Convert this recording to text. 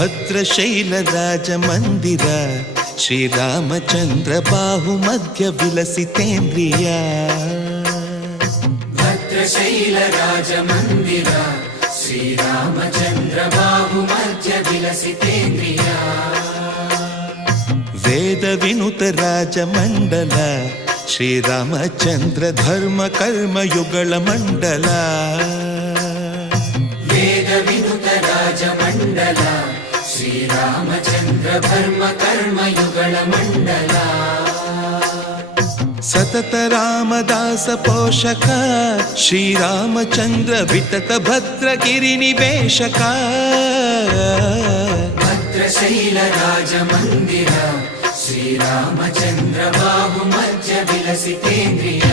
ಭದ್ರಶೈಲ ರಾಜ ಮಂದಿರ ಶ್ರೀರಾಮಚಂದ್ರ ಬಾಹು ಮಧ್ಯ ವಿಲಸಿತೇಂದ್ರಿಯ ಭದ್ರಶೈಲ ರಾಜ ಮಂದಿರ ಶ್ರೀರಾಮಚಂದ್ರ ಬಾಹು ಮಧ್ಯ ವಿಲಸಿತೇಂದ್ರಿಯ ವೇದ ವಿನುತ ರಾಜ ಮಂಡಲ ಶ್ರೀರಾಮಚಂದ್ರ ಧರ್ಮ ಕರ್ಮ ಯುಗಳ ಮಂಡಲ ವೇದ ವಿನುತ ರಾಜ ಮಂಡಲ ಶ್ರೀರಾಮಚಂದ್ರ ಧರ್ಮ ಕರ್ಮ ಯುಗಳ ಮಂಡಲ ಸತತ ರಾಮದಾಸ ಪೋಷಕ ಶ್ರೀರಾಮಚಂದ್ರ ವಿತತ ಭದ್ರಗಿರಿ ನಿವೇಶಕ ಭದ್ರಶೈಲ ರಾಜ ಮಂದಿರ ಶ್ರೀರಾಮಚಂದ್ರ ಬಾಹು ಮಧ್ಯ ವಿಲಸಿತೇಂದ್ರಿಯ